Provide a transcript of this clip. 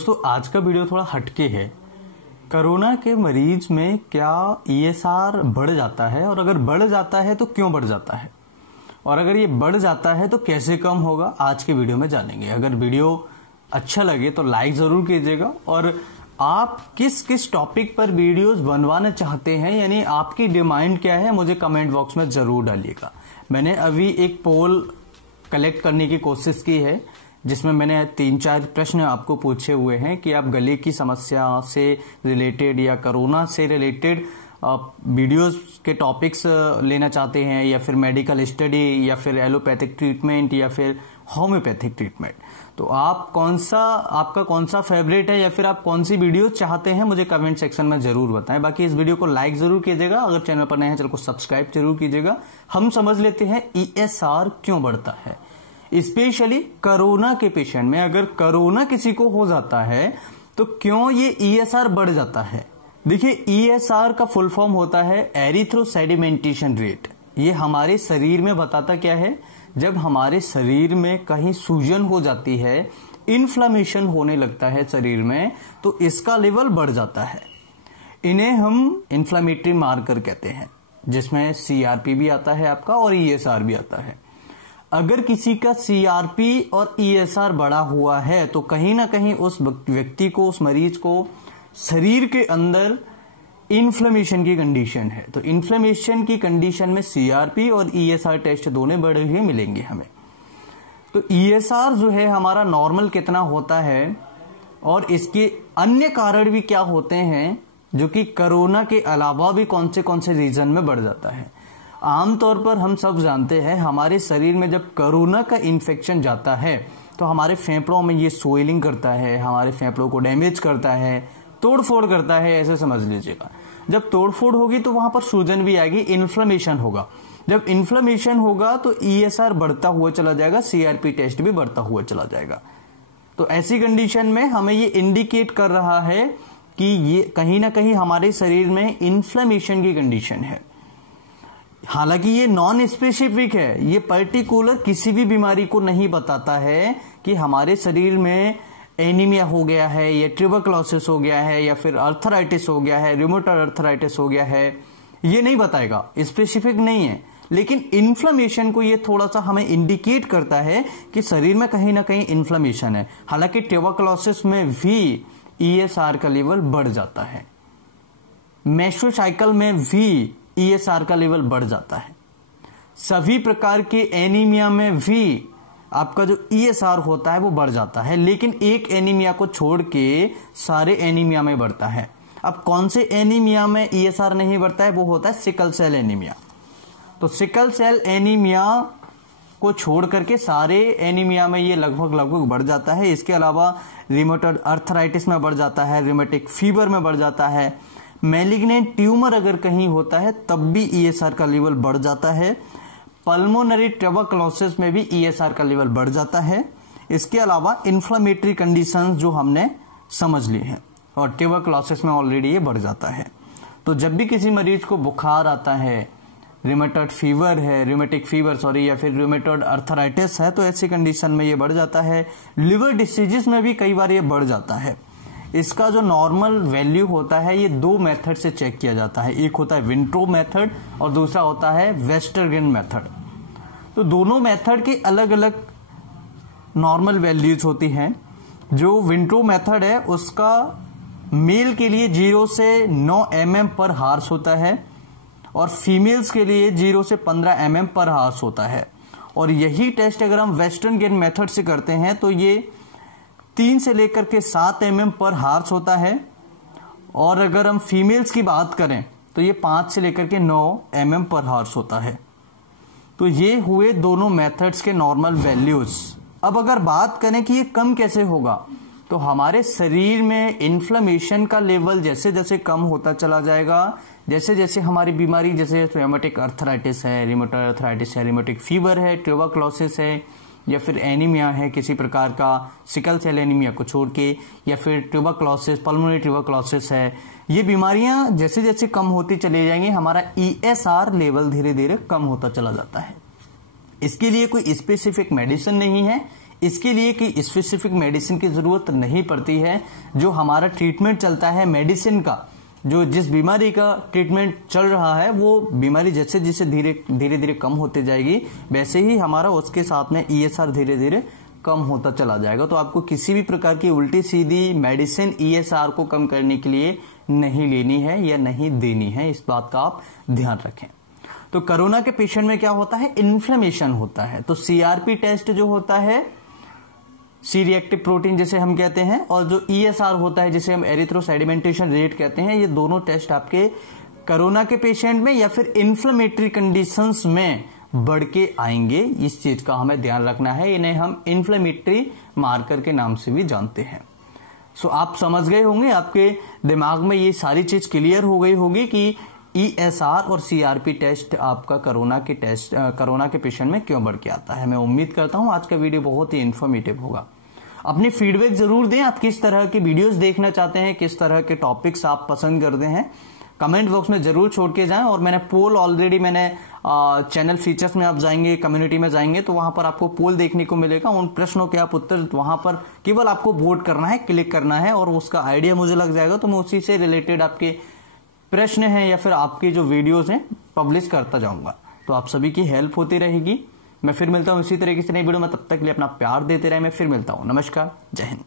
दोस्तों आज का वीडियो थोड़ा हटके है। कोरोना के मरीज में क्या ईएसआर बढ़ जाता है, और अगर बढ़ जाता है तो क्यों बढ़ जाता है, और अगर ये बढ़ जाता है तो कैसे कम होगा, आज के वीडियो में जानेंगे। अगर वीडियो अच्छा लगे तो लाइक जरूर कीजिएगा, और आप किस किस टॉपिक पर वीडियोस बनवाना चाहते हैं, यानी आपकी डिमांड क्या है, मुझे कमेंट बॉक्स में जरूर डालिएगा। मैंने अभी एक पोल कलेक्ट करने की कोशिश की है, जिसमें मैंने 3-4 प्रश्न आपको पूछे हुए हैं कि आप गले की समस्या से रिलेटेड या कोरोना से रिलेटेड वीडियोस के टॉपिक्स लेना चाहते हैं, या फिर मेडिकल स्टडी, या फिर एलोपैथिक ट्रीटमेंट, या फिर होम्योपैथिक ट्रीटमेंट। तो आपका कौन सा फेवरेट है, या फिर आप कौन सी वीडियो चाहते हैं, मुझे कमेंट सेक्शन में जरूर बताएं। बाकी इस वीडियो को लाइक जरूर कीजिएगा, अगर चैनल पर नए हैं चैनल को सब्सक्राइब जरूर कीजिएगा। हम समझ लेते हैं ईएसआर क्यों बढ़ता है, स्पेशली कोरोना के पेशेंट में। अगर कोरोना किसी को हो जाता है तो क्यों ये ईएसआर बढ़ जाता है। देखिए, ईएसआर का फुल फॉर्म होता है एरिथ्रोसेडिमेंटेशन रेट। ये हमारे शरीर में बताता क्या है, जब हमारे शरीर में कहीं सूजन हो जाती है, इन्फ्लेमेशन होने लगता है शरीर में, तो इसका लेवल बढ़ जाता है। इन्हें हम इन्फ्लेमेटरी मार्कर कहते हैं, जिसमें सीआरपी भी आता है आपका और ईएसआर भी आता है। अगर किसी का सीआरपी और ईएसआर बढ़ा हुआ है तो कहीं ना कहीं उस व्यक्ति को, उस मरीज को शरीर के अंदर इन्फ्लेमेशन की कंडीशन है। तो इन्फ्लेमेशन की कंडीशन में सीआरपी और ईएसआर टेस्ट दोनों बढ़े हुए मिलेंगे हमें। तो ईएसआर जो है हमारा नॉर्मल कितना होता है, और इसके अन्य कारण भी क्या होते हैं, जो कि कोरोना के अलावा भी कौन से रीजन में बढ़ जाता है। आमतौर पर हम सब जानते हैं, हमारे शरीर में जब कोरोना का इन्फेक्शन जाता है तो हमारे फेफड़ों में ये स्वेलिंग करता है, हमारे फेफड़ों को डैमेज करता है, तोड़फोड़ करता है, ऐसे समझ लीजिएगा। जब तोड़फोड़ होगी तो वहां पर सूजन भी आएगी, इन्फ्लेमेशन होगा। जब इन्फ्लेमेशन होगा तो ईएसआर बढ़ता हुआ चला जाएगा, सीआरपी टेस्ट भी बढ़ता हुआ चला जाएगा। तो ऐसी कंडीशन में हमें ये इंडिकेट कर रहा है कि ये कहीं ना कहीं हमारे शरीर में इन्फ्लेमेशन की कंडीशन है। हालांकि ये नॉन स्पेसिफिक है, ये पर्टिकुलर किसी भी बीमारी को नहीं बताता है कि हमारे शरीर में एनीमिया हो गया है, या ट्यूबरक्लोसिस हो गया है, या फिर अर्थराइटिस हो गया है, रूमेटॉइड अर्थराइटिस हो गया है, ये नहीं बताएगा, स्पेसिफिक नहीं है। लेकिन इन्फ्लेमेशन को ये थोड़ा सा हमें इंडिकेट करता है कि शरीर में कहीं ना कहीं इन्फ्लेमेशन है। हालांकि ट्यूबरक्लोसिस में भी ईएसआर का लेवल बढ़ जाता है, मेसोसाइकल में भी ईएसआर का लेवल बढ़ जाता है, सभी प्रकार के एनीमिया में भी आपका जो ईएसआर होता है वो बढ़ जाता है। लेकिन एक एनीमिया को छोड़ के सारे एनीमिया में बढ़ता है। अब कौन से एनीमिया में ईएसआर नहीं बढ़ता है, वो होता है सिकल सेल एनीमिया। तो सिकल सेल एनीमिया को छोड़ करके सारे एनीमिया में ये लगभग बढ़ जाता है। इसके अलावा रूमेटॉइड अर्थराइटिस में बढ़ जाता है, रूमेटिक फीवर में बढ़ जाता है, मैलिग्नेंट ट्यूमर अगर कहीं होता है तब भी ईएसआर का लेवल बढ़ जाता है, पल्मोनरी ट्यूबरक्लोसिस में भी ईएसआर का लेवल बढ़ जाता है। इसके अलावा इन्फ्लेमेटरी कंडीशंस जो हमने समझ ली हैं, और ट्यूबरक्लोसिस में ऑलरेडी ये बढ़ जाता है। तो जब भी किसी मरीज को बुखार आता है, रूमेटॉइड फीवर है, रूमेटिक फीवर या फिर रूमेटॉइड अर्थराइटिस है, तो ऐसी कंडीशन में ये बढ़ जाता है। लिवर डिसीजेस में भी कई बार ये बढ़ जाता है। इसका जो नॉर्मल वैल्यू होता है, ये 2 मेथड से चेक किया जाता है। एक होता है विंट्रो मेथड और दूसरा होता है वेस्टरगेन मेथड। तो दोनों मेथड के अलग अलग नॉर्मल वैल्यूज होती हैं। जो विंट्रो मेथड है उसका मेल के लिए 0 से 9 mm पर हार्स होता है, और फीमेल्स के लिए 0 से 15 mm पर हार्स होता है। और यही टेस्ट अगर हम वेस्टरगेन मेथड से करते हैं तो ये 3 से लेकर के 7 mm पर हार्स होता है, और अगर हम फीमेल्स की बात करें तो ये 5 से लेकर के 9 mm पर हार्स होता है। तो ये हुए दोनों मेथड्स के नॉर्मल वैल्यूज। अब अगर बात करें कि ये कम कैसे होगा, तो हमारे शरीर में इन्फ्लेमेशन का लेवल जैसे जैसे कम होता चला जाएगा, जैसे जैसे हमारी बीमारी, जैसे रूमेटिक अर्थराइटिस है, रूमेटॉइड अर्थराइटिस है, रूमेटिक फीवर है, ट्यूबरक्लोसिस है, या फिर एनीमिया है किसी प्रकार का, सिकल सेल एनीमिया को छोड़ के, या फिर ट्यूबरक्लोसिस, पल्मोनरी ट्यूबरक्लोसिस है, ये बीमारियां जैसे जैसे कम होती चली जाएंगी, हमारा ईएसआर लेवल धीरे धीरे कम होता चला जाता है। इसके लिए कोई स्पेसिफिक मेडिसिन नहीं है, इसके लिए कि स्पेसिफिक मेडिसिन की जरूरत नहीं पड़ती है। जो हमारा ट्रीटमेंट चलता है मेडिसिन का, जो जिस बीमारी का ट्रीटमेंट चल रहा है वो बीमारी जैसे जैसे धीरे धीरे कम होती जाएगी, वैसे ही हमारा उसके साथ में ईएसआर धीरे धीरे कम होता चला जाएगा। तो आपको किसी भी प्रकार की उल्टी सीधी मेडिसिन ईएसआर को कम करने के लिए नहीं लेनी है या नहीं देनी है, इस बात का आप ध्यान रखें। तो कोरोना के पेशेंट में क्या होता है, इन्फ्लेमेशन होता है। तो सीआरपी टेस्ट जो होता है, सी रिएक्टिव प्रोटीन जिसे हम कहते हैं, और जो ईएसआर होता है जिसे हम एरिथ्रोसेडिमेंटेशन रेट कहते हैं, ये दोनों टेस्ट आपके कोरोना के पेशेंट में या फिर इन्फ्लेमेटरी कंडीशंस में बढ़ के आएंगे। इस चीज का हमें ध्यान रखना है, इन्हें हम इन्फ्लेमेटरी मार्कर के नाम से भी जानते हैं। सो आप समझ गए होंगे, आपके दिमाग में ये सारी चीज क्लियर हो गई होगी कि ईएसआर और सीआरपी टेस्ट आपका कोरोना के पेशेंट में क्यों बढ़ के आता है। मैं उम्मीद करता हूं आज का वीडियो बहुत ही इन्फॉर्मेटिव होगा। अपनी फीडबैक जरूर दें, आप किस तरह की वीडियोस देखना चाहते हैं, किस तरह के टॉपिक्स आप पसंद करते हैं, कमेंट बॉक्स में जरूर छोड़ के जाएं। और मैंने पोल ऑलरेडी चैनल फीचर्स में आप जाएंगे, कम्युनिटी में जाएंगे तो वहां पर आपको पोल देखने को मिलेगा। उन प्रश्नों के आप उत्तर वहां पर केवल आपको वोट करना है, क्लिक करना है और उसका आइडिया मुझे लग जाएगा, तो मैं उसी से रिलेटेड आपके प्रश्न हैं या फिर आपके जो वीडियोस हैं पब्लिश करता जाऊंगा। तो आप सभी की हेल्प होती रहेगी। मैं फिर मिलता हूं इसी तरीके से नई वीडियो में, तब तक के लिए अपना प्यार देते रहे। मैं फिर मिलता हूं। नमस्कार, जय हिंद।